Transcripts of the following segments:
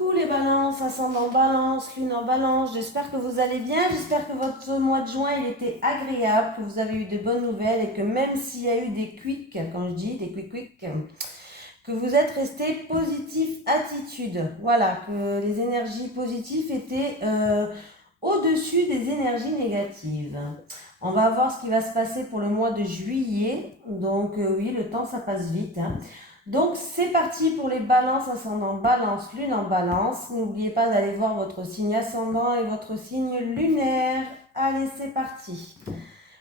Coucou les balances, ascendant balance, lune en balance, j'espère que vous allez bien, j'espère que votre mois de juin il était agréable, que vous avez eu de bonnes nouvelles et que même s'il y a eu des quicks, quand je dis des quick, que vous êtes resté positif attitude, voilà, que les énergies positives étaient au-dessus des énergies négatives. On va voir ce qui va se passer pour le mois de juillet, donc oui, le temps ça passe vite, hein. Donc c'est parti pour les balances, ascendant balance, lune en balance. N'oubliez pas d'aller voir votre signe ascendant et votre signe lunaire. Allez, c'est parti.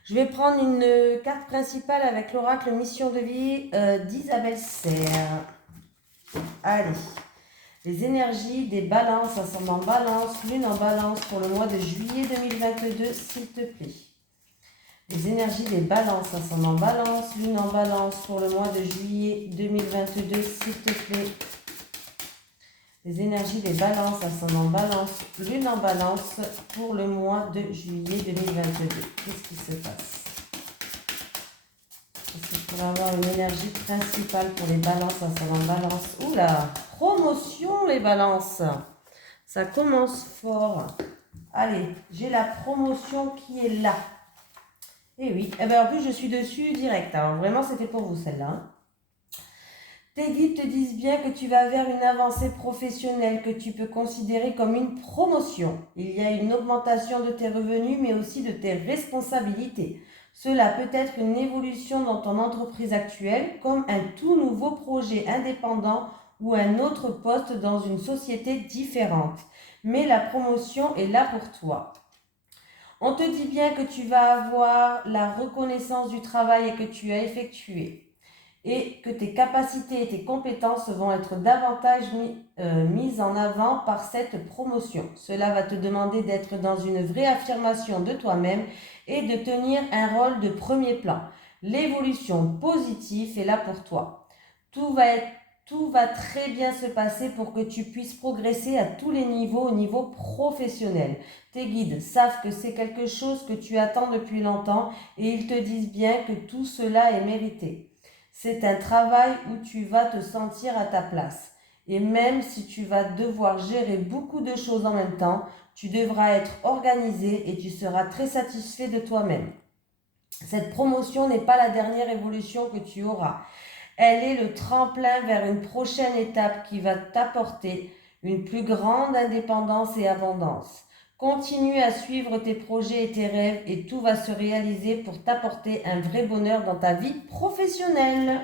Je vais prendre une carte principale avec l'oracle mission de vie d'Isabelle Serre. Allez, les énergies des balances, ascendant balance, lune en balance pour le mois de juillet 2022, s'il te plaît. Les énergies des balances, ascendant balance, lune en balance pour le mois de juillet 2022, s'il te plaît. Les énergies des balances, ascendant balance, lune en balance pour le mois de juillet 2022. Qu'est-ce qui se passe? Est-ce qu'il pourrait avoir une énergie principale pour les balances, ascendant balance? Oula, promotion les balances. Ça commence fort. Allez, j'ai la promotion qui est là. Et oui, eh ben en plus je suis dessus direct, alors vraiment c'était pour vous celle-là. Tes guides te disent bien que tu vas vers une avancée professionnelle que tu peux considérer comme une promotion. Il y a une augmentation de tes revenus mais aussi de tes responsabilités. Cela peut être une évolution dans ton entreprise actuelle comme un tout nouveau projet indépendant ou un autre poste dans une société différente. Mais la promotion est là pour toi. On te dit bien que tu vas avoir la reconnaissance du travail que tu as effectué et que tes capacités et tes compétences vont être davantage mises en avant par cette promotion. Cela va te demander d'être dans une vraie affirmation de toi-même et de tenir un rôle de premier plan. L'évolution positive est là pour toi. Tout va très bien se passer pour que tu puisses progresser à tous les niveaux, au niveau professionnel. Tes guides savent que c'est quelque chose que tu attends depuis longtemps et ils te disent bien que tout cela est mérité. C'est un travail où tu vas te sentir à ta place. Et même si tu vas devoir gérer beaucoup de choses en même temps, tu devras être organisé et tu seras très satisfait de toi-même. Cette promotion n'est pas la dernière évolution que tu auras. Elle est le tremplin vers une prochaine étape qui va t'apporter une plus grande indépendance et abondance. Continue à suivre tes projets et tes rêves et tout va se réaliser pour t'apporter un vrai bonheur dans ta vie professionnelle.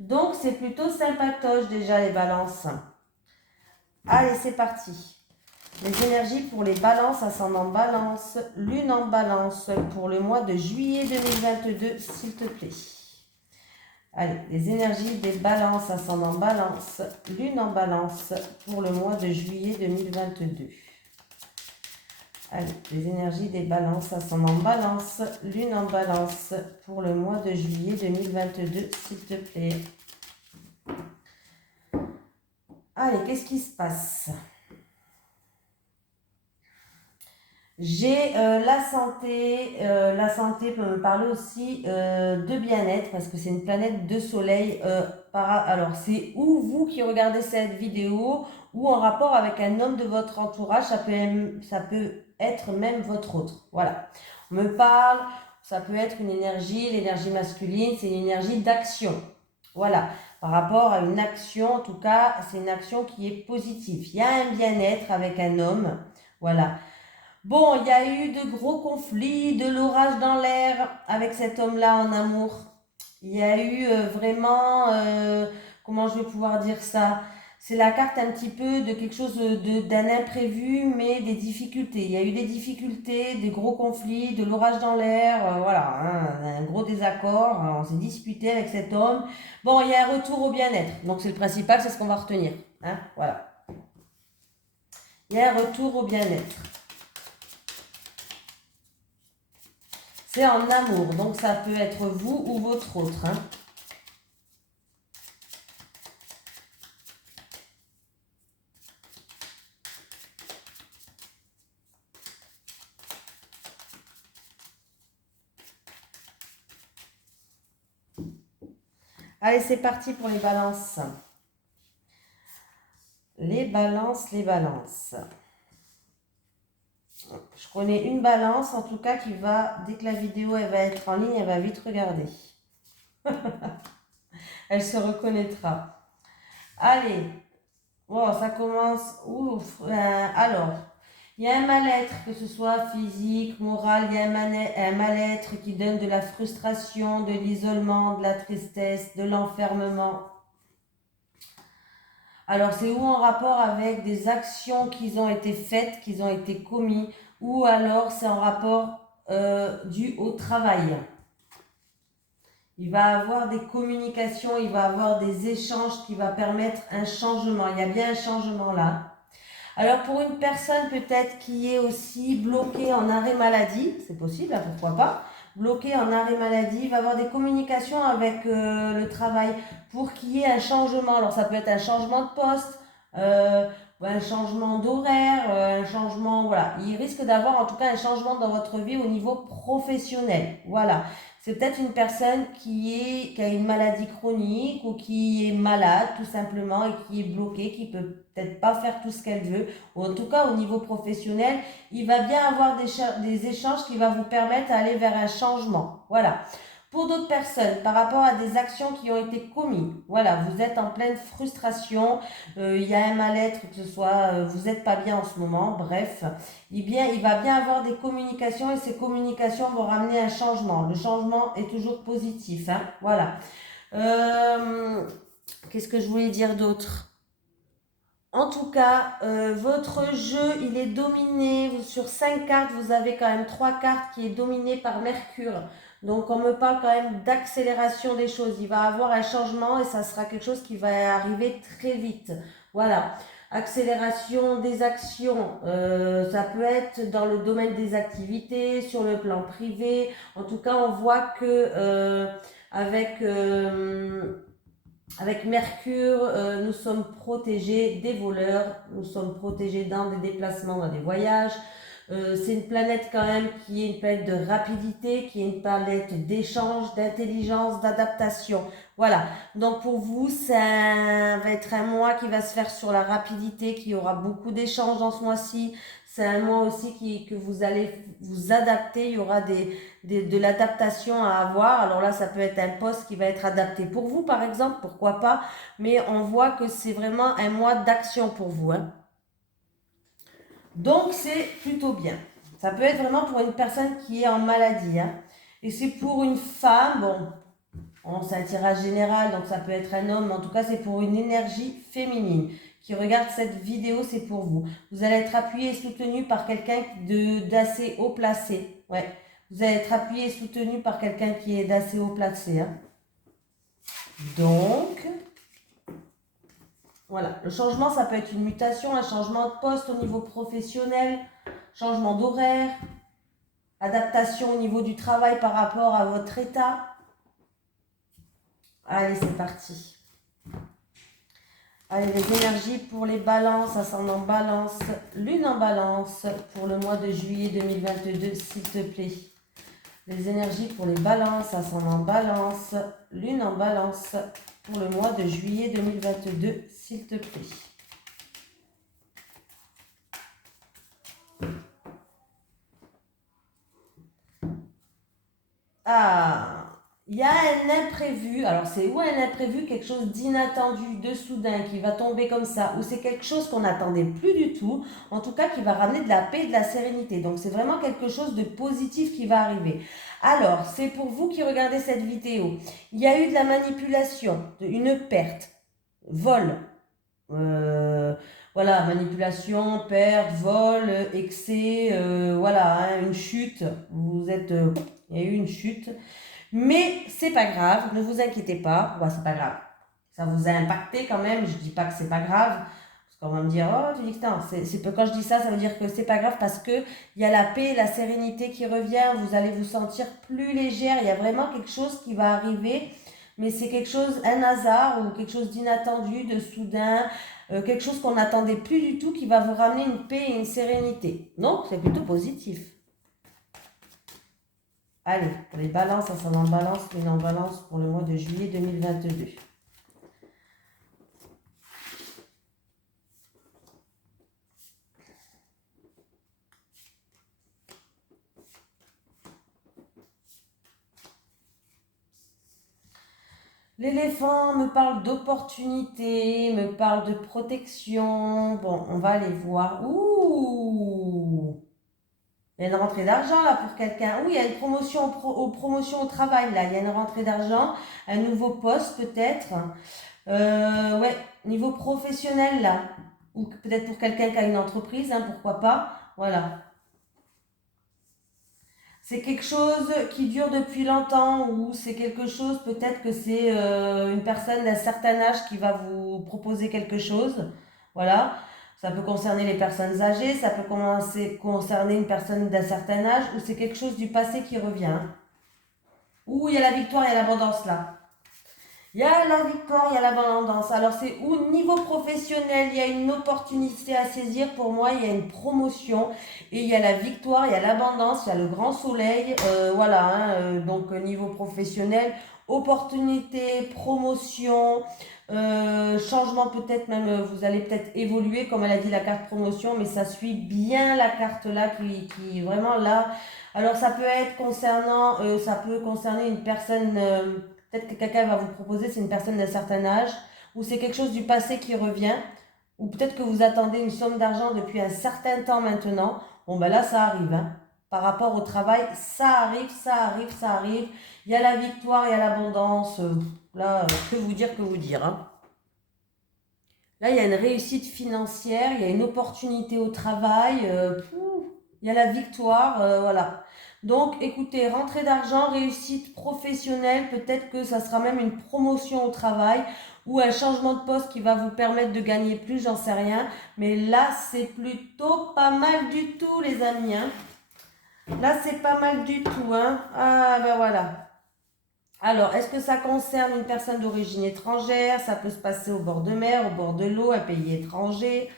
Donc c'est plutôt sympatoche déjà les balances. Allez, c'est parti. Les énergies pour les balances, ascendant balance, lune en balance pour le mois de juillet 2022, s'il te plaît. Allez, les énergies des balances, ascendant balance, lune en balance pour le mois de juillet 2022. Allez, les énergies des balances, ascendant balance, lune en balance pour le mois de juillet 2022, s'il te plaît. Allez, qu'est-ce qui se passe? J'ai la santé peut me parler aussi de bien-être parce que c'est une planète de soleil. Alors c'est ou vous qui regardez cette vidéo ou en rapport avec un homme de votre entourage, ça peut être même votre autre. Voilà, on me parle, ça peut être une énergie, l'énergie masculine, c'est une énergie d'action. Voilà, par rapport à une action, en tout cas, c'est une action qui est positive. Il y a un bien-être avec un homme, voilà. Bon, il y a eu de gros conflits, de l'orage dans l'air avec cet homme-là en amour. Il y a eu comment je vais pouvoir dire ça? C'est la carte un petit peu de quelque chose d'un imprévu, mais des difficultés. Il y a eu des difficultés, des gros conflits, de l'orage dans l'air, voilà, hein, un gros désaccord. On s'est disputé avec cet homme. Bon, il y a un retour au bien-être. Donc c'est le principal, c'est ce qu'on va retenir. Hein, voilà. Il y a un retour au bien-être. C'est en amour, donc ça peut être vous ou votre autre. Hein. Allez, c'est parti pour les balances. Les balance, les balances. Je connais une balance, en tout cas, qui va, dès que la vidéo elle va être en ligne, elle va vite regarder. Elle se reconnaîtra. Allez, bon, ça commence. Ouf, alors, il y a un mal-être, que ce soit physique, moral, il y a un mal-être qui donne de la frustration, de l'isolement, de la tristesse, de l'enfermement. Alors, c'est ou en rapport avec des actions qui ont été faites, qui ont été commises, ou alors c'est en rapport dû au travail. Il va avoir des communications, il va avoir des échanges qui va permettre un changement. Il y a bien un changement là. Alors, pour une personne peut-être qui est aussi bloquée en arrêt maladie, c'est possible, hein, pourquoi pas, bloqué en arrêt maladie, il va avoir des communications avec le travail pour qu'il y ait un changement. Alors ça peut être un changement de poste, un changement d'horaire, un changement, voilà. Il risque d'avoir en tout cas un changement dans votre vie au niveau professionnel. Voilà. C'est peut-être une personne qui a une maladie chronique ou qui est malade tout simplement et qui est bloquée, qui peut peut-être pas faire tout ce qu'elle veut, ou en tout cas au niveau professionnel, il va bien avoir des échanges qui vont vous permettre d'aller vers un changement. Voilà. Pour d'autres personnes, par rapport à des actions qui ont été commises, voilà, vous êtes en pleine frustration, il y a un mal-être, que ce soit vous n'êtes pas bien en ce moment, bref, il va bien avoir des communications et ces communications vont ramener un changement. Le changement est toujours positif, hein, voilà. Qu'est-ce que je voulais dire d'autre ? En tout cas, votre jeu, il est dominé. Sur 5 cartes, vous avez quand même 3 cartes qui est dominées par Mercure. Donc, on me parle quand même d'accélération des choses. Il va y avoir un changement et ça sera quelque chose qui va arriver très vite. Voilà. Accélération des actions. Ça peut être dans le domaine des activités, sur le plan privé. En tout cas, on voit que avec Mercure, nous sommes protégés des voleurs, nous sommes protégés dans des déplacements, dans des voyages. C'est une planète quand même qui est une planète de rapidité, qui est une planète d'échange, d'intelligence, d'adaptation. Voilà. Donc pour vous, ça va être un mois qui va se faire sur la rapidité, qui aura beaucoup d'échanges dans ce mois-ci. C'est un mois aussi que vous allez vous adapter. Il y aura de l'adaptation à avoir. Alors là, ça peut être un poste qui va être adapté pour vous, par exemple, pourquoi pas. Mais on voit que c'est vraiment un mois d'action pour vous, hein. Donc, c'est plutôt bien. Ça peut être vraiment pour une personne qui est en maladie, hein. Et c'est pour une femme, bon, c'est un tirage général, donc ça peut être un homme, mais en tout cas, c'est pour une énergie féminine qui regarde cette vidéo, c'est pour vous. Vous allez être appuyé et soutenu par quelqu'un d'assez haut placé. Ouais. Vous allez être appuyé et soutenu par quelqu'un qui est d'assez haut placé, hein. Donc, voilà. Le changement, ça peut être une mutation, un changement de poste au niveau professionnel, changement d'horaire, adaptation au niveau du travail par rapport à votre état. Allez, c'est parti. Allez, les énergies pour les balances, ascendant balance, lune en balance pour le mois de juillet 2022, s'il te plaît. Les énergies pour les balances, ascendant balance, lune en balance pour le mois de juillet 2022, s'il te plaît. Ah, il y a un imprévu. Alors, c'est où un imprévu? Quelque chose d'inattendu, de soudain, qui va tomber comme ça. Ou c'est quelque chose qu'on n'attendait plus du tout. En tout cas, qui va ramener de la paix et de la sérénité. Donc, c'est vraiment quelque chose de positif qui va arriver. Alors, c'est pour vous qui regardez cette vidéo. Il y a eu de la manipulation, une perte, vol. Voilà, manipulation, perte, vol, excès, voilà, hein, une chute. Il y a eu une chute. Mais c'est pas grave, ne vous inquiétez pas. Ouais, c'est pas grave. Ça vous a impacté quand même. Je dis pas que c'est pas grave. Parce qu'on va me dire, oh, tu dis que non. Quand je dis ça, ça veut dire que c'est pas grave parce que il y a la paix, la sérénité qui revient. Vous allez vous sentir plus légère. Il y a vraiment quelque chose qui va arriver. Mais c'est quelque chose, un hasard ou quelque chose d'inattendu, de soudain, quelque chose qu'on n'attendait plus du tout qui va vous ramener une paix et une sérénité. Donc, c'est plutôt positif. Allez, pour les balances, ascendant balance, lune en balance pour le mois de juillet 2022. L'éléphant me parle d'opportunité, me parle de protection. Bon, on va aller voir. Ouh! Il y a une rentrée d'argent là pour quelqu'un. Oui, il y a une promotion promotion au travail là. Il y a une rentrée d'argent, un nouveau poste peut-être. Ouais, niveau professionnel là. Ou peut-être pour quelqu'un qui a une entreprise, hein, pourquoi pas. Voilà. C'est quelque chose qui dure depuis longtemps ou c'est quelque chose, peut-être que c'est une personne d'un certain âge qui va vous proposer quelque chose. Voilà. Ça peut concerner les personnes âgées, ça peut concerner une personne d'un certain âge ou c'est quelque chose du passé qui revient. Ou il y a la victoire et l'abondance là. Il y a la victoire, il y a l'abondance. Alors c'est où niveau professionnel, il y a une opportunité à saisir. Pour moi, il y a une promotion et il y a la victoire, il y a l'abondance, il y a le grand soleil. Voilà, hein, donc niveau professionnel, opportunité, promotion, changement peut-être même, vous allez peut-être évoluer comme elle a dit la carte promotion, mais ça suit bien la carte là qui vraiment là. Alors ça peut être concernant, ça peut concerner une personne. Peut-être que quelqu'un va vous proposer, c'est une personne d'un certain âge, ou c'est quelque chose du passé qui revient, ou peut-être que vous attendez une somme d'argent depuis un certain temps maintenant. Bon, ben là, ça arrive. Hein. Par rapport au travail, ça arrive, ça arrive, ça arrive. Il y a la victoire, il y a l'abondance. Là, que vous dire. Hein. Là, il y a une réussite financière, il y a une opportunité au travail. Il y a la victoire, voilà. Donc, écoutez, rentrée d'argent, réussite professionnelle, peut-être que ça sera même une promotion au travail ou un changement de poste qui va vous permettre de gagner plus, j'en sais rien. Mais là, c'est plutôt pas mal du tout, les amis. Hein. Là, c'est pas mal du tout. Hein. Ah, ben voilà. Alors, est-ce que ça concerne une personne d'origine étrangère? Ça peut se passer au bord de mer, au bord de l'eau, un pays étranger.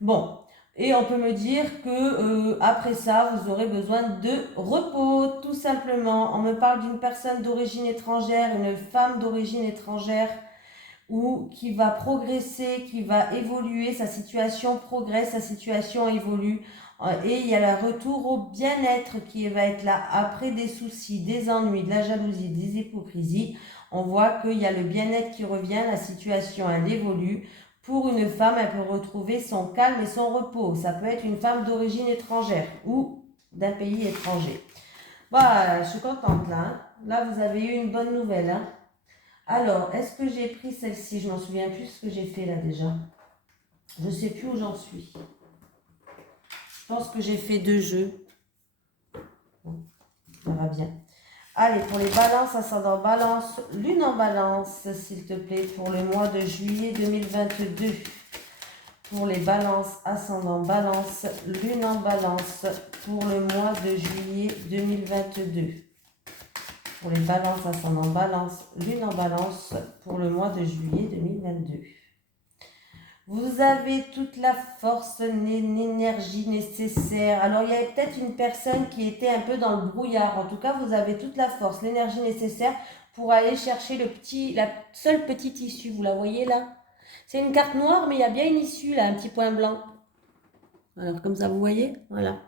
Bon, et on peut me dire que après ça, vous aurez besoin de repos, tout simplement. On me parle d'une personne d'origine étrangère, une femme d'origine étrangère, ou qui va progresser, qui va évoluer, sa situation progresse, sa situation évolue. Et il y a le retour au bien-être qui va être là après des soucis, des ennuis, de la jalousie, des hypocrisies. On voit qu'il y a le bien-être qui revient, la situation elle évolue. Pour une femme, elle peut retrouver son calme et son repos. Ça peut être une femme d'origine étrangère ou d'un pays étranger. Voilà, je suis contente là. Hein. Là, vous avez eu une bonne nouvelle. Hein. Alors, est-ce que j'ai pris celle-ci? Je m'en souviens plus ce que j'ai fait là déjà. Je ne sais plus où j'en suis. Je pense que j'ai fait 2 jeux. Bon, ça va bien. Allez, pour les balances, ascendant balance, lune en balance, s'il te plaît, pour le mois de juillet 2022. Pour les balances, ascendant balance, lune en balance, pour le mois de juillet 2022. Pour les balances, ascendant balance, lune en balance, pour le mois de juillet 2022. Vous avez toute la force, l'énergie nécessaire. Alors, il y a peut-être une personne qui était un peu dans le brouillard. En tout cas, vous avez toute la force, l'énergie nécessaire pour aller chercher la seule petite issue. Vous la voyez là? C'est une carte noire, mais il y a bien une issue là, un petit point blanc. Alors, comme ça, vous voyez? Voilà.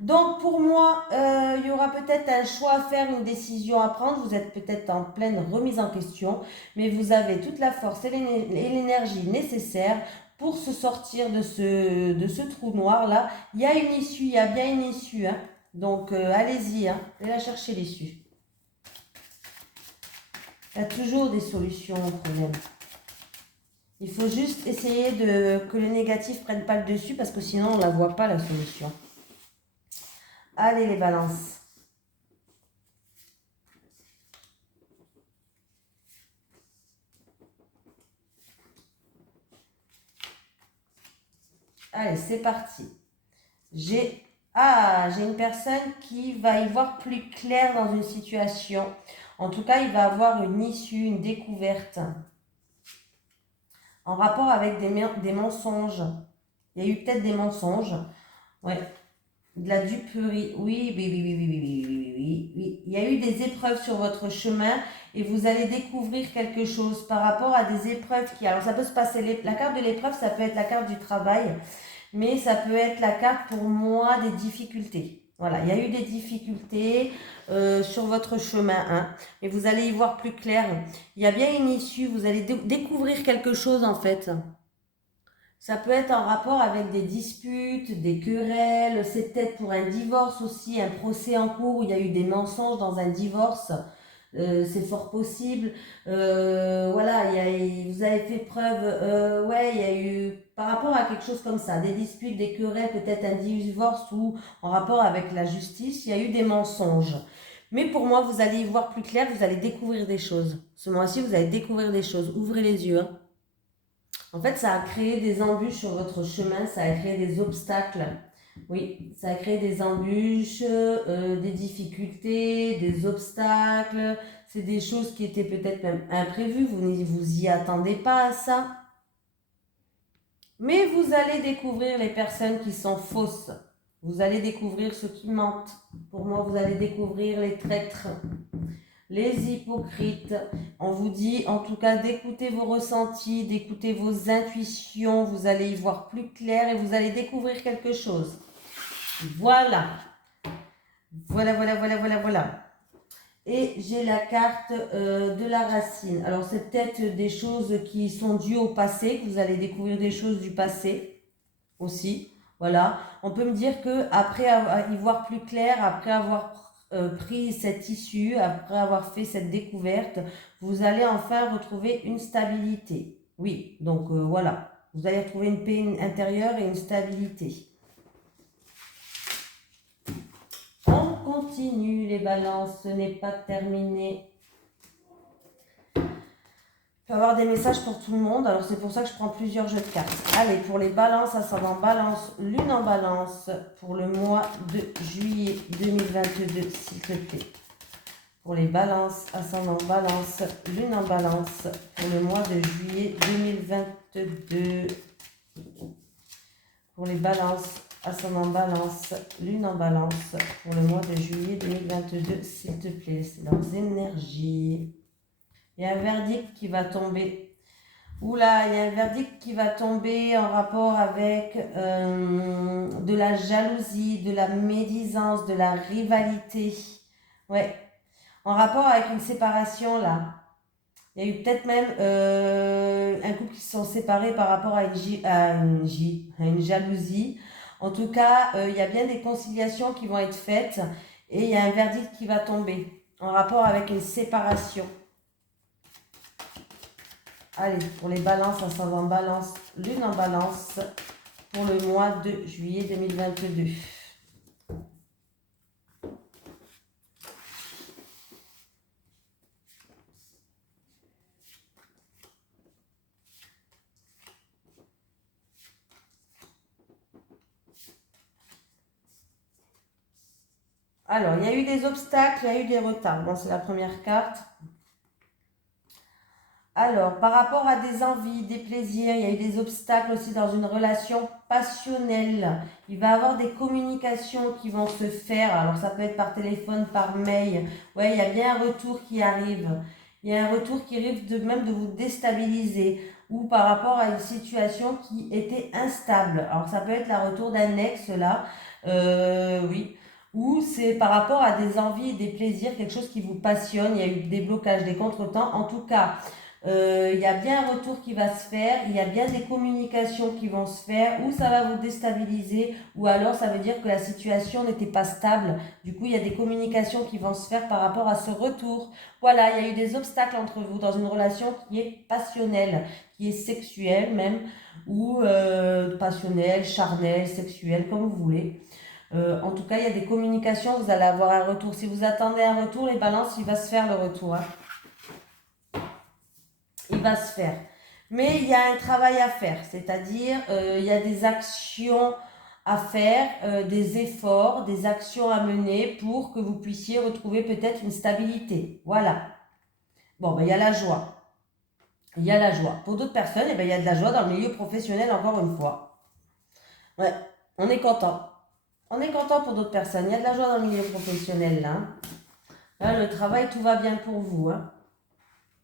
Donc, pour moi, il y aura peut-être un choix à faire, une décision à prendre. Vous êtes peut-être en pleine remise en question, mais vous avez toute la force et l'énergie nécessaire pour se sortir de ce trou noir là. Il y a une issue, il y a bien une issue. Hein. Donc, allez-y, hein, allez la chercher l'issue. Il y a toujours des solutions au problème. Il faut juste essayer que le négatif ne prenne pas le dessus parce que sinon on ne la voit pas la solution. Allez les balances. Allez, c'est parti. J'ai une personne qui va y voir plus clair dans une situation. En tout cas, il va avoir une issue, une découverte. En rapport avec des mensonges. Il y a eu peut-être des mensonges. Ouais. De la duperie. Oui. Il y a eu des épreuves sur votre chemin et vous allez découvrir quelque chose par rapport à des épreuves qui... Alors, ça peut se passer... La carte de l'épreuve, ça peut être la carte du travail, mais ça peut être la carte pour moi des difficultés. Voilà, il y a eu des difficultés sur votre chemin, hein, et vous allez y voir plus clair. Il y a bien une issue, vous allez découvrir quelque chose en fait. Ça peut être en rapport avec des disputes, des querelles, c'est peut-être pour un divorce aussi, un procès en cours où il y a eu des mensonges dans un divorce. C'est fort possible. Voilà, vous avez fait preuve, ouais, il y a eu, par rapport à quelque chose comme ça, des disputes, des querelles, peut-être un divorce ou en rapport avec la justice, il y a eu des mensonges. Mais pour moi, vous allez y voir plus clair, vous allez découvrir des choses. Ce mois-ci, vous allez découvrir des choses. Ouvrez les yeux, hein. En fait, ça a créé des embûches sur votre chemin, ça a créé des obstacles. Oui, ça a créé des embûches, des difficultés, des obstacles. C'est des choses qui étaient peut-être même imprévues, vous ne vous y attendez pas à ça. Mais vous allez découvrir les personnes qui sont fausses. Vous allez découvrir ceux qui mentent. Pour moi, vous allez découvrir les traîtres, les hypocrites. On vous dit en tout cas d'écouter vos ressentis, d'écouter vos intuitions. Vous allez y voir plus clair et vous allez découvrir quelque chose. Voilà. Voilà. Et j'ai la carte de la racine. Alors, c'est peut-être des choses qui sont dues au passé, que vous allez découvrir des choses du passé aussi. Voilà. On peut me dire que après y voir plus clair, après avoir pris cette issue, après avoir fait cette découverte, vous allez enfin retrouver une stabilité. Oui, donc voilà. Vous allez retrouver une paix intérieure et une stabilité. On continue les balances, ce n'est pas terminé. Il peut y avoir des messages pour tout le monde, alors c'est pour ça que je prends plusieurs jeux de cartes. Allez, pour les balances, ascendant balance, lune en balance, pour le mois de juillet 2022, s'il te plaît. Pour les balances, ascendant balance, lune en balance, pour le mois de juillet 2022. Pour les balances, ascendant balance, lune en balance, pour le mois de juillet 2022, s'il te plaît, c'est leurs énergies. Il y a un verdict qui va tomber. Oula, il y a un verdict qui va tomber en rapport avec de la jalousie, de la médisance, de la rivalité. Ouais, en rapport avec une séparation là. Il y a eu peut-être même un couple qui se sont séparés par rapport à une jalousie. En tout cas, il y a bien des conciliations qui vont être faites et il y a un verdict qui va tomber en rapport avec une séparation. Allez, pour les balances, ascendant balance, lune en balance, pour le mois de juillet 2022. Alors, il y a eu des obstacles, il y a eu des retards. Bon, c'est la première carte. Alors, par rapport à des envies, des plaisirs, il y a eu des obstacles aussi dans une relation passionnelle. Il va y avoir des communications qui vont se faire. Alors, ça peut être par téléphone, par mail. Ouais, il y a bien un retour qui arrive. Il y a un retour qui arrive même de vous déstabiliser ou par rapport à une situation qui était instable. Alors, ça peut être le retour d'un ex là. Oui. Ou c'est par rapport à des envies, des plaisirs, quelque chose qui vous passionne. Il y a eu des blocages, des contretemps. En tout cas, il y a bien un retour qui va se faire, il y a bien des communications qui vont se faire, ou ça va vous déstabiliser, ou alors ça veut dire que la situation n'était pas stable. Du coup, il y a des communications qui vont se faire par rapport à ce retour. Voilà, il y a eu des obstacles entre vous dans une relation qui est passionnelle, qui est sexuelle même, ou passionnelle, charnelle, sexuelle, comme vous voulez. En tout cas, il y a des communications, vous allez avoir un retour. Si vous attendez un retour, les balances, il va se faire le retour, hein. Il va se faire. Mais il y a un travail à faire, c'est-à-dire il y a des actions à faire, des efforts, des actions à mener pour que vous puissiez retrouver peut-être une stabilité. Voilà. Bon, ben, il y a la joie. Il y a la joie. Pour d'autres personnes, eh ben, il y a de la joie dans le milieu professionnel, encore une fois. Ouais, on est content. On est content pour d'autres personnes. Il y a de la joie dans le milieu professionnel, là. Là, le travail, tout va bien pour vous, hein.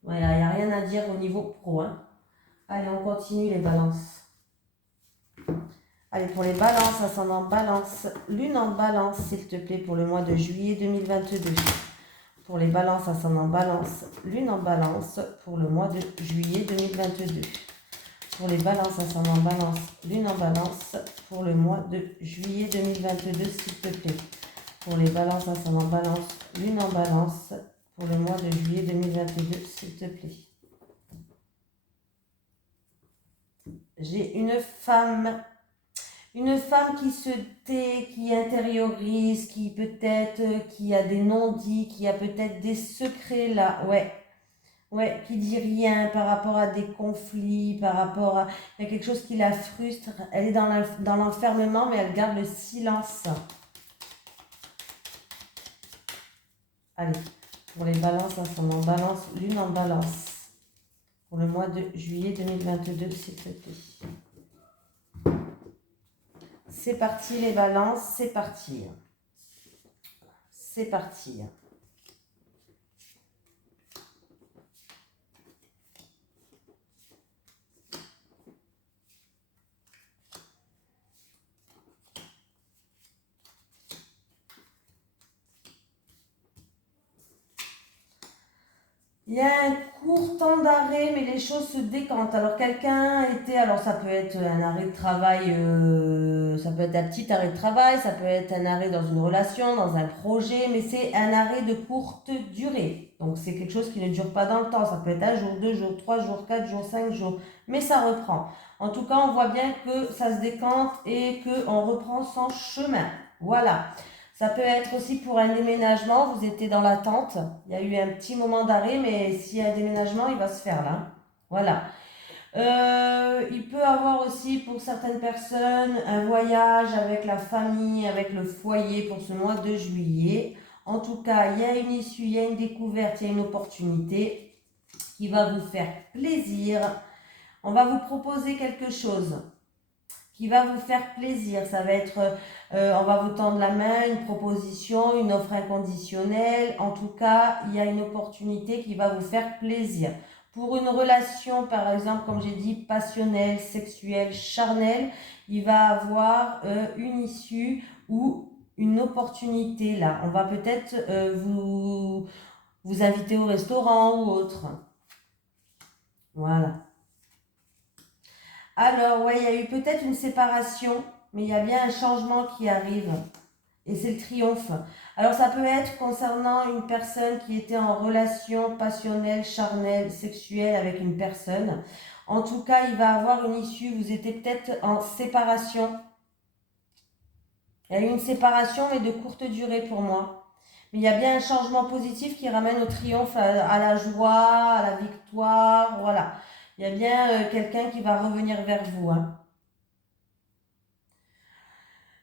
Voilà, il n'y a rien à dire au niveau pro, hein. Allez, on continue les balances. Allez, pour les balances, ascendant balance, lune en balance, s'il te plaît, pour le mois de juillet 2022. Pour les balances, ascendant balance, lune en balance, pour le mois de juillet 2022. Pour les balances, ascendant balance, lune en balance, pour le mois de juillet 2022, s'il te plaît. Pour les balances, ascendant balance, lune en balance, pour le mois de juillet 2022, s'il te plaît. J'ai une femme qui se tait, qui intériorise, qui peut-être, qui a des non-dits, qui a peut-être des secrets là, ouais, qui dit rien par rapport à des conflits, par rapport à... Il y a quelque chose qui la frustre, elle est dans l'enfermement, mais elle garde le silence. Allez, pour les balances, ascendant balance, lune en balance. Pour le mois de juillet 2022, s'il te plaît. C'est parti les balances, c'est parti. C'est parti. Il y a un court temps d'arrêt, mais les choses se décantent. Alors quelqu'un était, alors ça peut être un arrêt de travail, ça peut être un petit arrêt de travail, ça peut être un arrêt dans une relation, dans un projet, mais c'est un arrêt de courte durée. Donc c'est quelque chose qui ne dure pas dans le temps. Ça peut être un jour, 2 jours, 3 jours, 4 jours, 5 jours, mais ça reprend. En tout cas, on voit bien que ça se décante et qu'on reprend son chemin. Voilà. Ça peut être aussi pour un déménagement, vous étiez dans l'attente, il y a eu un petit moment d'arrêt, mais s'il y a un déménagement, il va se faire là. Voilà. Il peut avoir aussi pour certaines personnes un voyage avec la famille, avec le foyer pour ce mois de juillet. En tout cas, il y a une issue, il y a une découverte, il y a une opportunité qui va vous faire plaisir. On va vous proposer quelque chose qui va vous faire plaisir. Ça va être, on va vous tendre la main, une proposition, une offre inconditionnelle. En tout cas, il y a une opportunité qui va vous faire plaisir. Pour une relation, par exemple, comme j'ai dit, passionnelle, sexuelle, charnelle, il va avoir une issue ou une opportunité là. On va peut-être vous inviter au restaurant ou autre. Voilà. Alors, ouais, il y a eu peut-être une séparation, mais il y a bien un changement qui arrive. Et c'est le triomphe. Alors, ça peut être concernant une personne qui était en relation passionnelle, charnelle, sexuelle avec une personne. En tout cas, il va avoir une issue. Vous étiez peut-être en séparation. Il y a eu une séparation, mais de courte durée pour moi. Mais il y a bien un changement positif qui ramène au triomphe, à la joie, à la victoire. Voilà. Il y a bien quelqu'un qui va revenir vers vous. Hein.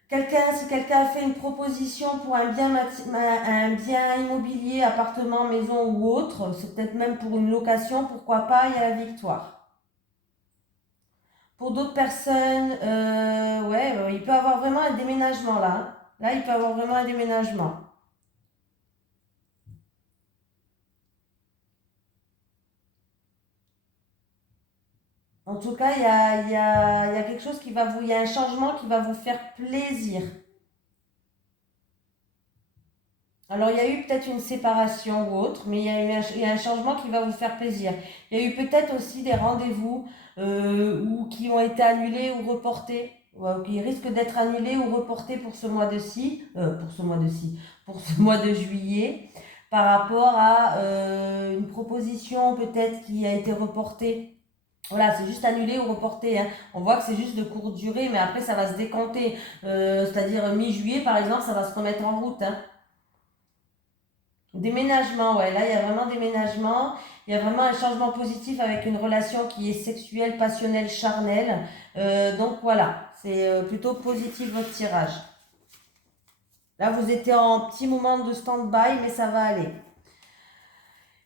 Si quelqu'un a fait une proposition pour un bien immobilier, appartement, maison ou autre, c'est peut-être même pour une location, pourquoi pas, il y a la victoire. Pour d'autres personnes, il peut avoir vraiment un déménagement là. Hein. Là, il peut avoir vraiment un déménagement. En tout cas, il y a quelque chose il y a un changement qui va vous faire plaisir. Alors, il y a eu peut-être une séparation ou autre, mais il y a un changement qui va vous faire plaisir. Il y a eu peut-être aussi des rendez-vous ou qui ont été annulés ou reportés, qui risquent d'être annulés ou reportés pour ce mois-ci, pour ce mois de juillet, par rapport à une proposition peut-être qui a été reportée. Voilà, c'est juste annulé ou reporté. Hein. On voit que c'est juste de courte durée, mais après ça va se décanter. C'est-à-dire mi-juillet, par exemple, ça va se remettre en route. Hein. Déménagement, ouais, là il y a vraiment déménagement, il y a vraiment un changement positif avec une relation qui est sexuelle, passionnelle, charnelle. Donc voilà, c'est plutôt positif votre tirage. Là vous étiez en petit moment de stand-by, mais ça va aller.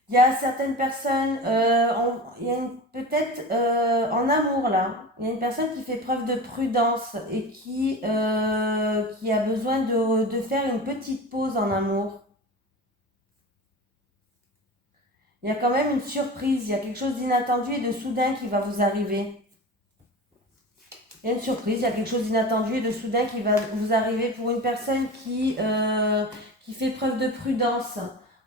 Il y a certaines personnes, il y a peut-être en amour là, il y a une personne qui fait preuve de prudence et qui a besoin de faire une petite pause en amour. Il y a quand même une surprise, il y a quelque chose d'inattendu et de soudain qui va vous arriver. Il y a une surprise, il y a quelque chose d'inattendu et de soudain qui va vous arriver pour une personne qui fait preuve de prudence,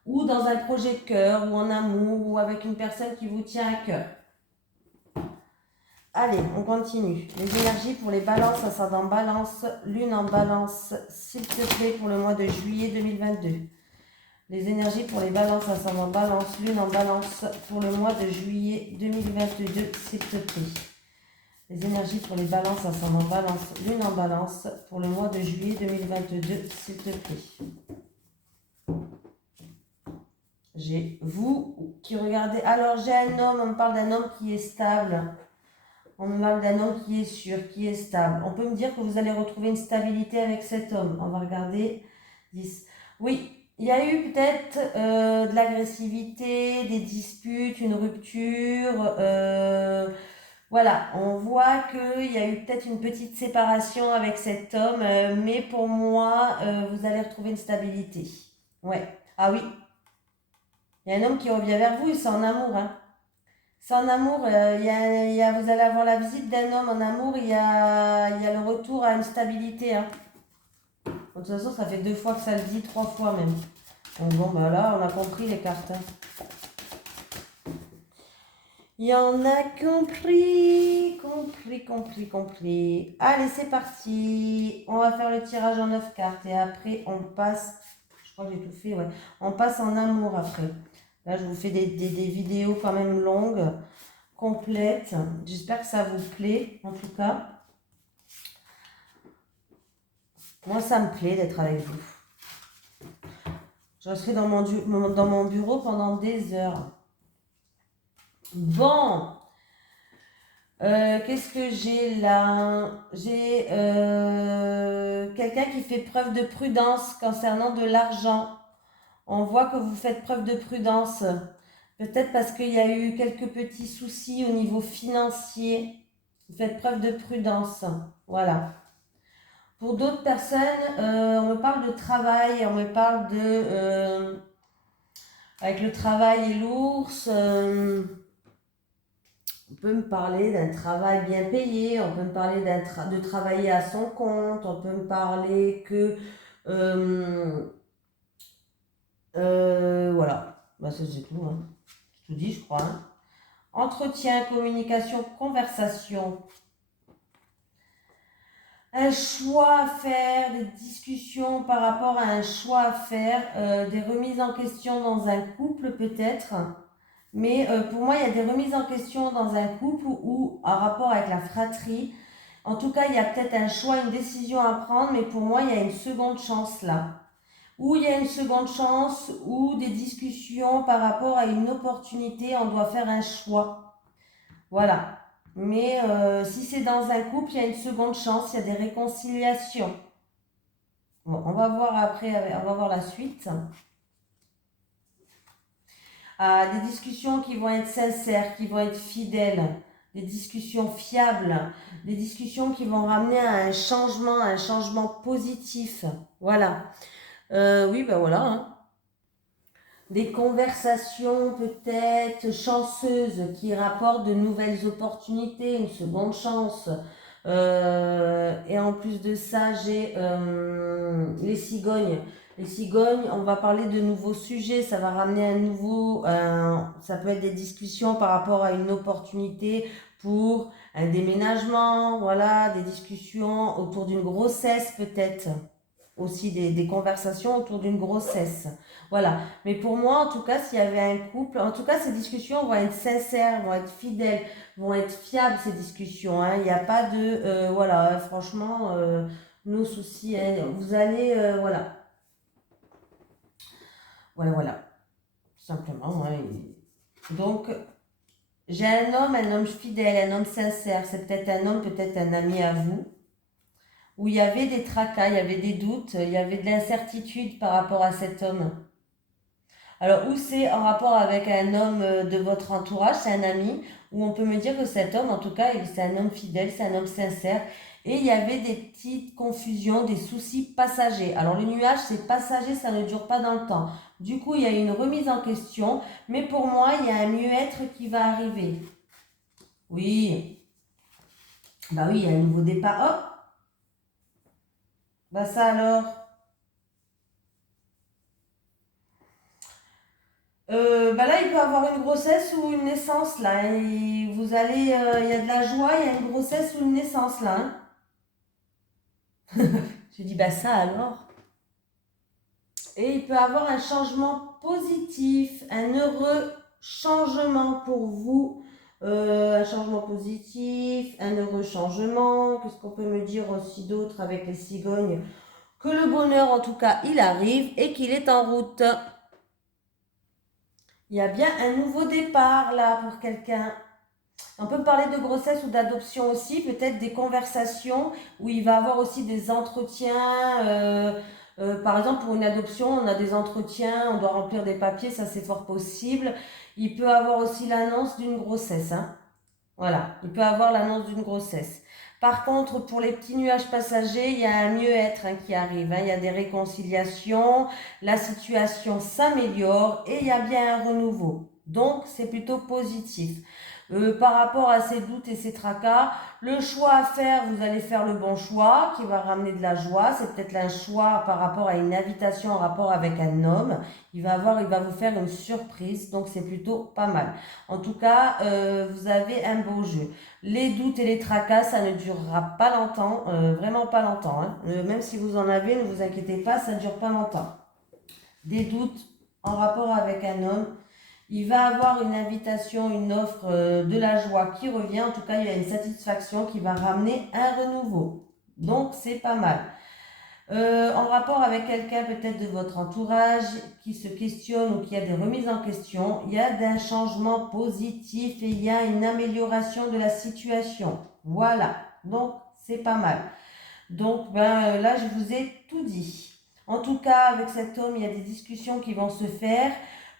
ou dans un projet de cœur, ou en amour, ou avec une personne qui vous tient à cœur. Allez, on continue. Les énergies pour les balances, ascendant balance, lune en balance, s'il te plaît, pour le mois de juillet 2022. Les énergies pour les balances, ascendant balance, lune en balance, pour le mois de juillet 2022, s'il te plaît. Les énergies pour les balances, ascendant balance, lune en balance, pour le mois de juillet 2022, s'il te plaît. J'ai vous qui regardez. Alors, j'ai un homme, on me parle d'un homme qui est stable. On me parle d'un homme qui est sûr, qui est stable. On peut me dire que vous allez retrouver une stabilité avec cet homme. On va regarder 10. Oui, il y a eu peut-être de l'agressivité, des disputes, une rupture. Voilà, on voit qu'il y a eu peut-être une petite séparation avec cet homme. Mais pour moi, vous allez retrouver une stabilité. Ouais. Ah oui, il y a un homme qui revient vers vous et c'est en amour, hein. C'est en amour, vous allez avoir la visite d'un homme en amour, il y a le retour à une stabilité. Hein. De toute façon, ça fait 2 fois que ça le dit, 3 fois même. Donc bon, bah là, on a compris les cartes. Hein. Il y en a compris. Allez, c'est parti. On va faire le tirage en 9 cartes et après, on passe, je crois que j'ai tout fait, ouais. On passe en amour après. Là, je vous fais des vidéos quand même longues, complètes. J'espère que ça vous plaît, en tout cas. Moi, ça me plaît d'être avec vous. Je resterai dans mon bureau pendant des heures. Bon. Qu'est-ce que j'ai là? J'ai quelqu'un qui fait preuve de prudence concernant de l'argent. On voit que vous faites preuve de prudence. Peut-être parce qu'il y a eu quelques petits soucis au niveau financier. Vous faites preuve de prudence. Voilà. Pour d'autres personnes, on me parle de travail. On me parle de... avec le travail et l'ours... on peut me parler d'un travail bien payé. On peut me parler de travailler à son compte. On peut me parler que... voilà. Bah, ça, c'est tout. Hein. Tout dit, je crois. Hein. Entretien, communication, conversation. Un choix à faire, des discussions par rapport à un choix à faire, des remises en question dans un couple peut-être. Mais pour moi, il y a des remises en question dans un couple ou en rapport avec la fratrie. En tout cas, il y a peut-être un choix, une décision à prendre, mais pour moi, il y a une seconde chance là. Ou il y a une seconde chance ou des discussions par rapport à une opportunité, on doit faire un choix. Voilà. Mais si c'est dans un couple, il y a une seconde chance, il y a des réconciliations. Bon, on va voir après, on va voir la suite. Des discussions qui vont être sincères, qui vont être fidèles, des discussions fiables, des discussions qui vont ramener à un changement positif. Voilà. Oui, ben voilà. Hein. Des conversations peut-être chanceuses qui rapportent de nouvelles opportunités, une seconde chance. Et en plus de ça, j'ai les cigognes. Les cigognes, on va parler de nouveaux sujets, ça va ramener un nouveau... ça peut être des discussions par rapport à une opportunité pour un déménagement, voilà, des discussions autour d'une grossesse peut-être. Aussi des conversations autour d'une grossesse. Voilà. Mais pour moi, en tout cas, s'il y avait un couple, en tout cas, ces discussions vont être sincères, vont être fidèles, vont être fiables, ces discussions. Hein. Il n'y a pas de... voilà, franchement, nos soucis, hein, vous allez... voilà. Voilà. Tout simplement. Ouais. Donc, j'ai un homme fidèle, un homme sincère. C'est peut-être un homme, peut-être un ami à vous. Où il y avait des tracas, il y avait des doutes, il y avait de l'incertitude par rapport à cet homme. Alors, ou c'est en rapport avec un homme de votre entourage, c'est un ami, où on peut me dire que cet homme, en tout cas, c'est un homme fidèle, c'est un homme sincère, et il y avait des petites confusions, des soucis passagers. Alors, le nuage, c'est passager, ça ne dure pas dans le temps. Du coup, il y a une remise en question, mais pour moi, il y a un mieux-être qui va arriver. Oui. Bah oui, il y a un nouveau départ. Oh, bah ça alors. Bah là, il peut avoir une grossesse ou une naissance là. Et vous allez, il y a de la joie, il y a une grossesse ou une naissance là. Hein. Je dis bah ça alors. Et il peut avoir un changement positif, un heureux changement pour vous. Un changement positif, un heureux changement. Qu'est-ce qu'on peut me dire aussi d'autre avec les cigognes? Que le bonheur, en tout cas, il arrive et qu'il est en route. Il y a bien un nouveau départ là pour quelqu'un. On peut parler de grossesse ou d'adoption aussi, peut-être des conversations où il va avoir aussi des entretiens. Par exemple, pour une adoption, on a des entretiens, on doit remplir des papiers, ça c'est fort possible. Il peut avoir aussi l'annonce d'une grossesse. Hein. Voilà, il peut avoir l'annonce d'une grossesse. Par contre, pour les petits nuages passagers, il y a un mieux-être qui arrive. Hein. Il y a des réconciliations, la situation s'améliore et il y a bien un renouveau. Donc, c'est plutôt positif. Par rapport à ces doutes et ces tracas, le choix à faire, vous allez faire le bon choix qui va ramener de la joie. C'est peut-être un choix par rapport à une invitation en rapport avec un homme. Il va vous faire une surprise, donc c'est plutôt pas mal. En tout cas, vous avez un beau jeu. Les doutes et les tracas, ça ne durera pas longtemps, vraiment pas longtemps. Hein. Même si vous en avez, ne vous inquiétez pas, ça ne dure pas longtemps. Des doutes en rapport avec un homme, il va avoir une invitation, une offre, de la joie qui revient. En tout cas, il y a une satisfaction qui va ramener un renouveau. Donc, c'est pas mal. En rapport avec quelqu'un peut-être de votre entourage qui se questionne ou qui a des remises en question, il y a un changement positif et il y a une amélioration de la situation. Voilà, donc c'est pas mal. Donc là, je vous ai tout dit. En tout cas, avec cet homme, il y a des discussions qui vont se faire,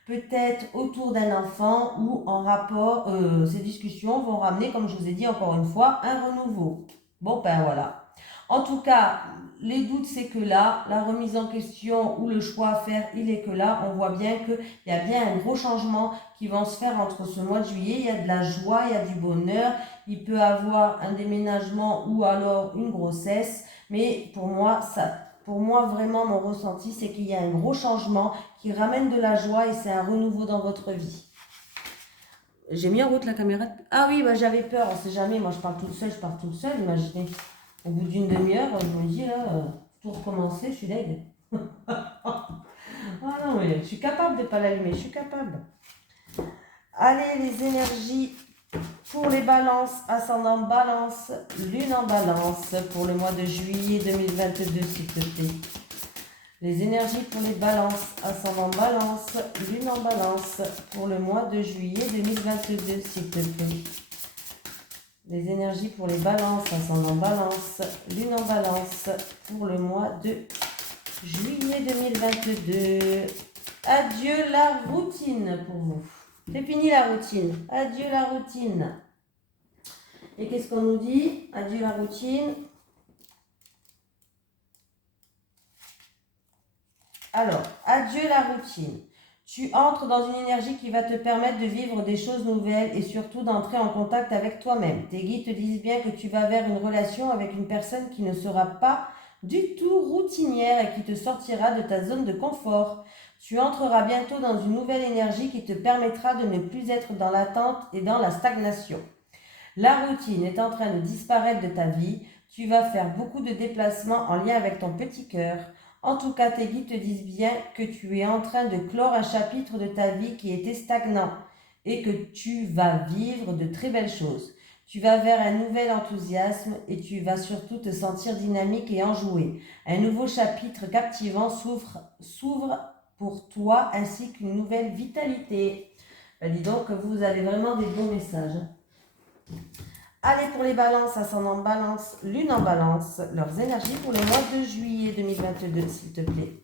peut-être autour d'un enfant ou en rapport, ces discussions vont ramener, comme je vous ai dit encore une fois, un renouveau. Bon, ben voilà. En tout cas, les doutes, c'est que là, la remise en question ou le choix à faire, il est que là, on voit bien qu'il y a bien un gros changement qui va se faire entre ce mois de juillet. Il y a de la joie, il y a du bonheur, il peut avoir un déménagement ou alors une grossesse. Mais pour moi, vraiment, mon ressenti, c'est qu'il y a un gros changement qui ramène de la joie et c'est un renouveau dans votre vie. J'ai mis en route la caméra. Ah oui, bah, j'avais peur, on sait jamais. Moi, je pars toute seule, imaginez. Au bout d'une demi-heure, je me dis, là, tout recommencer, je suis deg. Ah non, mais je suis capable de ne pas l'allumer, je suis capable. Allez, les énergies pour les balances, ascendant balance, lune en balance pour le mois de juillet 2022, s'il te plaît. Les énergies pour les balances, ascendant balance, lune en balance pour le mois de juillet 2022, s'il te plaît. Les énergies pour les balances, ascendant balance, lune en balance pour le mois de juillet 2022. Adieu la routine pour vous. C'est fini la routine. Adieu la routine. Et qu'est-ce qu'on nous dit? Adieu la routine. Alors, adieu la routine. Tu entres dans une énergie qui va te permettre de vivre des choses nouvelles et surtout d'entrer en contact avec toi-même. Tes guides te disent bien que tu vas vers une relation avec une personne qui ne sera pas du tout routinière et qui te sortira de ta zone de confort. Tu entreras bientôt dans une nouvelle énergie qui te permettra de ne plus être dans l'attente et dans la stagnation. La routine est en train de disparaître de ta vie. Tu vas faire beaucoup de déplacements en lien avec ton petit cœur. En tout cas, tes guides te disent bien que tu es en train de clore un chapitre de ta vie qui était stagnant et que tu vas vivre de très belles choses. Tu vas vers un nouvel enthousiasme et tu vas surtout te sentir dynamique et enjoué. Un nouveau chapitre captivant s'ouvre pour toi ainsi qu'une nouvelle vitalité. Dis donc, vous avez vraiment des bons messages. Allez, pour les balances, ascendant balance, lune en balance, leurs énergies pour le mois de juillet 2022, s'il te plaît.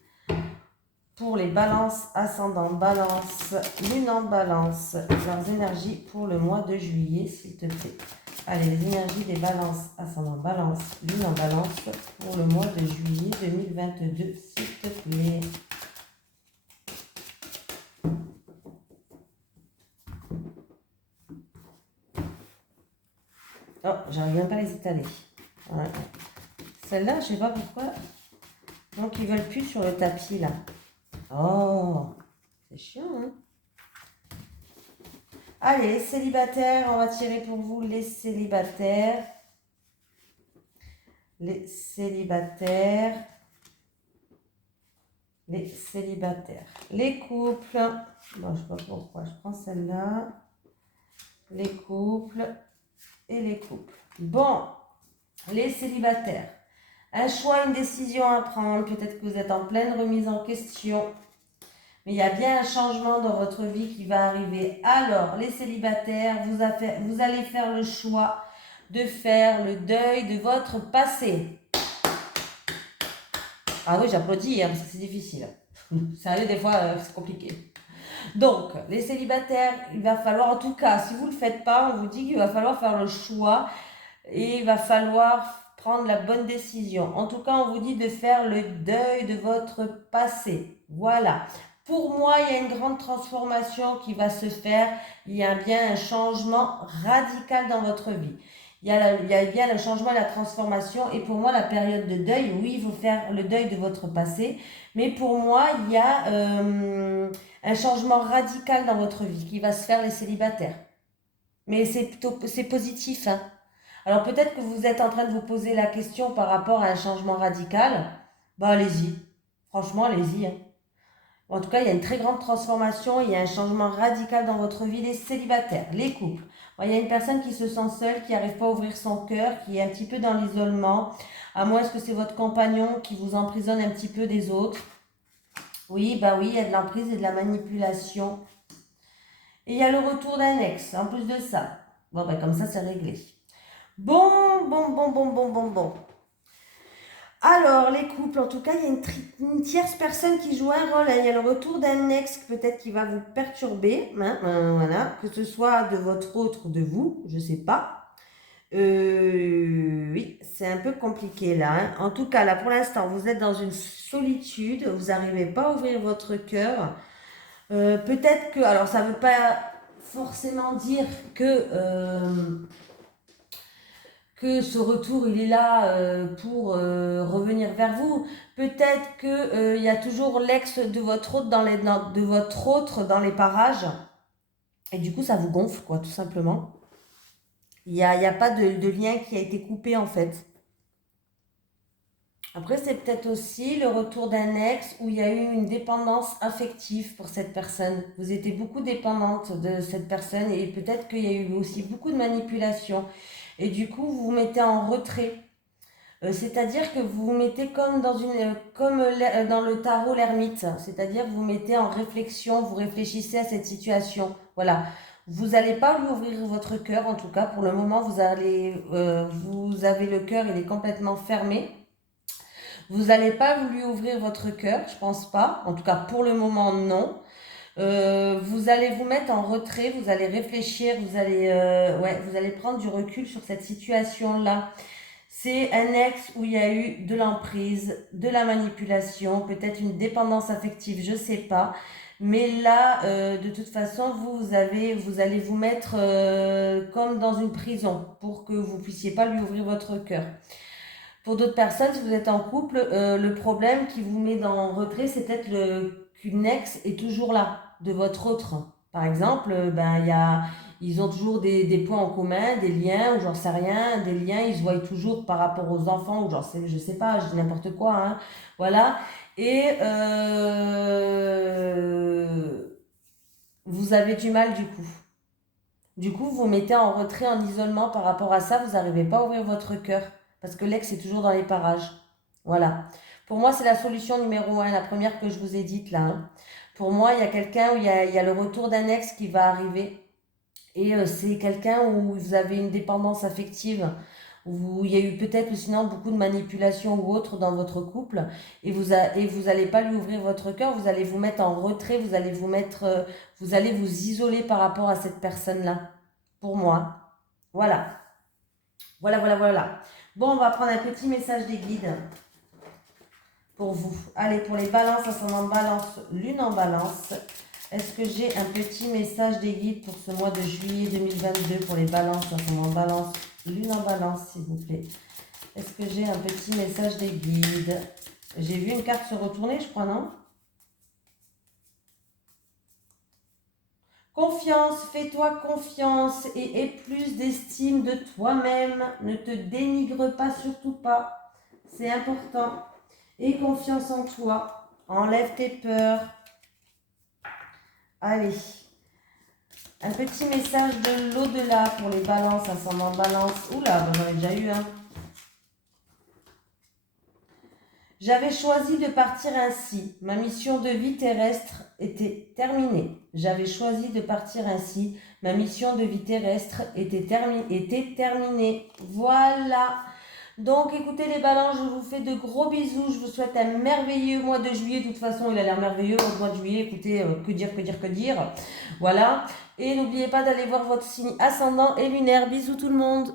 Pour les balances, ascendant balance, lune en balance, leurs énergies pour le mois de juillet, s'il te plaît. Allez, les énergies des balances, ascendant balance, lune en balance, pour le mois de juillet 2022, s'il te plaît. Oh, j'arrive même pas à les étaler. Ouais. Celle-là, je sais pas pourquoi. Donc, ils veulent plus sur le tapis, là. Oh, c'est chiant, hein. Allez, les célibataires, on va tirer pour vous les célibataires. Les célibataires. Les célibataires. Les couples. Bon, je sais pas pourquoi je prends celle-là. Les couples et les couples. Bon, les célibataires. Un choix, une décision à prendre. Peut-être que vous êtes en pleine remise en question. Mais il y a bien un changement dans votre vie qui va arriver. Alors, les célibataires, vous allez faire le choix de faire le deuil de votre passé. Ah oui, j'applaudis, hein, parce que c'est difficile. Sérieux, des fois, c'est compliqué. Donc, les célibataires, il va falloir, en tout cas, si vous ne le faites pas, on vous dit qu'il va falloir faire le choix et il va falloir prendre la bonne décision. En tout cas, on vous dit de faire le deuil de votre passé. Voilà. Pour moi, il y a une grande transformation qui va se faire. Il y a bien un changement radical dans votre vie. Il y a bien le changement et la transformation. Et pour moi, la période de deuil, oui, il faut faire le deuil de votre passé. Mais pour moi, il y a un changement radical dans votre vie qui va se faire les célibataires. Mais c'est positif, hein. Alors peut-être que vous êtes en train de vous poser la question par rapport à un changement radical. Bah allez-y. Franchement, allez-y, hein. En tout cas, il y a une très grande transformation, il y a un changement radical dans votre vie, les célibataires, les couples. Il y a une personne qui se sent seule, qui n'arrive pas à ouvrir son cœur, qui est un petit peu dans l'isolement. À moins que c'est votre compagnon qui vous emprisonne un petit peu des autres. Oui, bah oui, il y a de l'emprise et de la manipulation. Et il y a le retour d'un ex, en plus de ça. Bon, bah comme ça, c'est réglé. Bon. Alors, les couples, en tout cas, il y a une tierce personne qui joue un rôle. Il y a le retour d'un ex peut-être qui va vous perturber. Hein, voilà, que ce soit de votre autre ou de vous, je ne sais pas. Oui, c'est un peu compliqué là. Hein. En tout cas, là, pour l'instant, vous êtes dans une solitude. Vous n'arrivez pas à ouvrir votre cœur. Peut-être que, alors ça ne veut pas forcément dire que ce retour il est là pour revenir vers vous. Peut-être que il y a toujours l'ex de votre autre dans les parages et du coup ça vous gonfle quoi, tout simplement. Il y a pas de lien qui a été coupé en fait. Après, c'est peut-être aussi le retour d'un ex où il y a eu une dépendance affective pour cette personne. Vous étiez beaucoup dépendante de cette personne et peut-être qu'il y a eu aussi beaucoup de manipulation. Et du coup, vous vous mettez en retrait. C'est-à-dire que vous vous mettez comme dans le tarot l'ermite. C'est-à-dire que vous vous mettez en réflexion, vous réfléchissez à cette situation. Voilà. Vous n'allez pas lui ouvrir votre cœur, en tout cas pour le moment, vous avez le cœur, il est complètement fermé. Vous n'allez pas lui ouvrir votre cœur, je pense pas. En tout cas, pour le moment, non. Vous allez vous mettre en retrait, vous allez réfléchir, vous allez prendre du recul sur cette situation-là. C'est un ex où il y a eu de l'emprise, de la manipulation, peut-être une dépendance affective, je sais pas. Mais là, de toute façon, vous allez vous mettre comme dans une prison pour que vous puissiez pas lui ouvrir votre cœur. Pour d'autres personnes, si vous êtes en couple, le problème qui vous met dans le retrait, c'est peut-être qu'une ex est toujours là, de votre autre. Par exemple, ils ont toujours des points en commun, des liens, ou j'en sais rien, des liens, ils se voient toujours par rapport aux enfants, ou je sais pas, je dis n'importe quoi, hein, voilà. Et vous avez du mal du coup. Du coup, vous vous mettez en retrait, en isolement par rapport à ça, vous n'arrivez pas à ouvrir votre cœur parce que l'ex est toujours dans les parages. Voilà. Pour moi, c'est la solution numéro 1, la première que je vous ai dite là. Hein. Pour moi, il y a quelqu'un où il y a le retour d'un ex qui va arriver et c'est quelqu'un où vous avez une dépendance affective, où il y a eu peut-être sinon beaucoup de manipulation ou autre dans votre couple et vous allez pas lui ouvrir votre cœur, vous allez vous mettre en retrait, vous allez vous isoler par rapport à cette personne-là. Pour moi. Voilà. Voilà. Bon, on va prendre un petit message des guides pour vous. Allez, pour les balances, ascendant balance, lune en balance. Est-ce que j'ai un petit message des guides pour ce mois de juillet 2022 pour les balances, ascendant balance, Lune en balance, s'il vous plaît. Est-ce que j'ai un petit message des guides? J'ai vu une carte se retourner, je crois, non? Confiance, fais-toi confiance et aie plus d'estime de toi-même. Ne te dénigre pas, surtout pas. C'est important. Aie confiance en toi. Enlève tes peurs. Allez. Un petit message de l'au-delà pour les balances, ascendant balance. Oula, j'en ai déjà eu un. J'avais choisi de partir ainsi. Ma mission de vie terrestre était terminée. J'avais choisi de partir ainsi. Ma mission de vie terrestre était terminée. Voilà. Donc, écoutez les balances, je vous fais de gros bisous. Je vous souhaite un merveilleux mois de juillet. De toute façon, il a l'air merveilleux au mois de juillet. Écoutez, que dire. Voilà. Et n'oubliez pas d'aller voir votre signe ascendant et lunaire. Bisous tout le monde.